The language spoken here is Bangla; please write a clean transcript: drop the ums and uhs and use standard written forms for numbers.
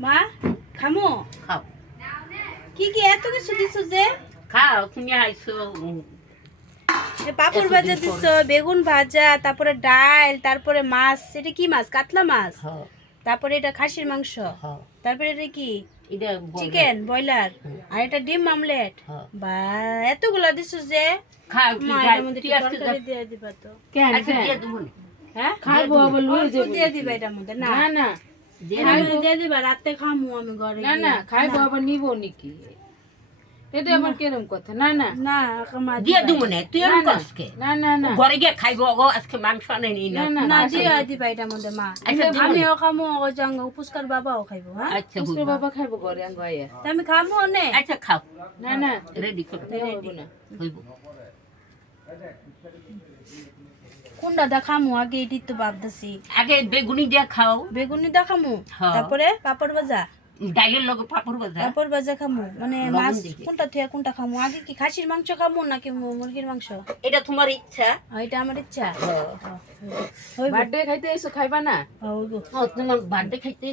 মা খামো খাও কি কি এত কিছু দিছো যে খাও তুমি আইছো পাপড় ভাজা দিছো বেগুন ভাজা তারপরে ডাল তারপরে মাছ এটা কি মাছ কাতলা মাছ হ্যাঁ তারপরে এটা খাসির মাংস হ্যাঁ তারপরে এটা কি এটা চিকেন ব্রয়লার আর এটা ডিম আমলেট হ্যাঁ বা এতগুলা দিছো যে খাও মা এটার মধ্যে একটু তরকারি দিয়ে দিবা তো দিয়ে দেবো না হ্যাঁ খাইবো আবার লয়ে অল্প যাবো দিয়ে দিবা এটার মধ্যে না না না এটার মধ্যে দিয়ে দিবা রাতে খামু আমি ঘরে না গিয়ে। না খাইবো আবার নিবো নাকি এটা আবার কেরম কথা না না না মা দিয়ে দেবো না তুই এরকম না, কসকে না না না ঘরে গিয়ে খাইবো গো আজকে মাংস আনেনি না না, না দিয়া দিবা এটার মধ্যে মা আচ্ছা, দিবো না। আমিও খামু ও জাঙ্গ পুষ্কার বাবাও খাইবো হ্যাঁ আচ্ছা পুষ্কর বুঝবা। বাবা খাইবো ঘরে আঙ্গ আয়া তা আমি খামু নে আচ্ছা খাও না না রেডি করো হইব না হইব কোনটা দেখামু আগে এটি তো ভাবতেছি আগে বেগুনি দিয়ে খাও বেগুনি দেখামু হ্যাঁ। তারপরে পাপড় ভাজা ডাইলের লগে পাপড় ভাজা পাপড় ভাজা খামু মানে লবণ মাছ দিবি। কোনটা থেকে কোনটা খামু আগে কি খাসির মাংস খামু নাকি মুরগির মাংস এটা তোমার ইচ্ছা এটা আমার ইচ্ছা হ্যাঁ। হইব বার্থডে খাইতে এসো খাইবা না হইব তোমার বার্থডে খাইতে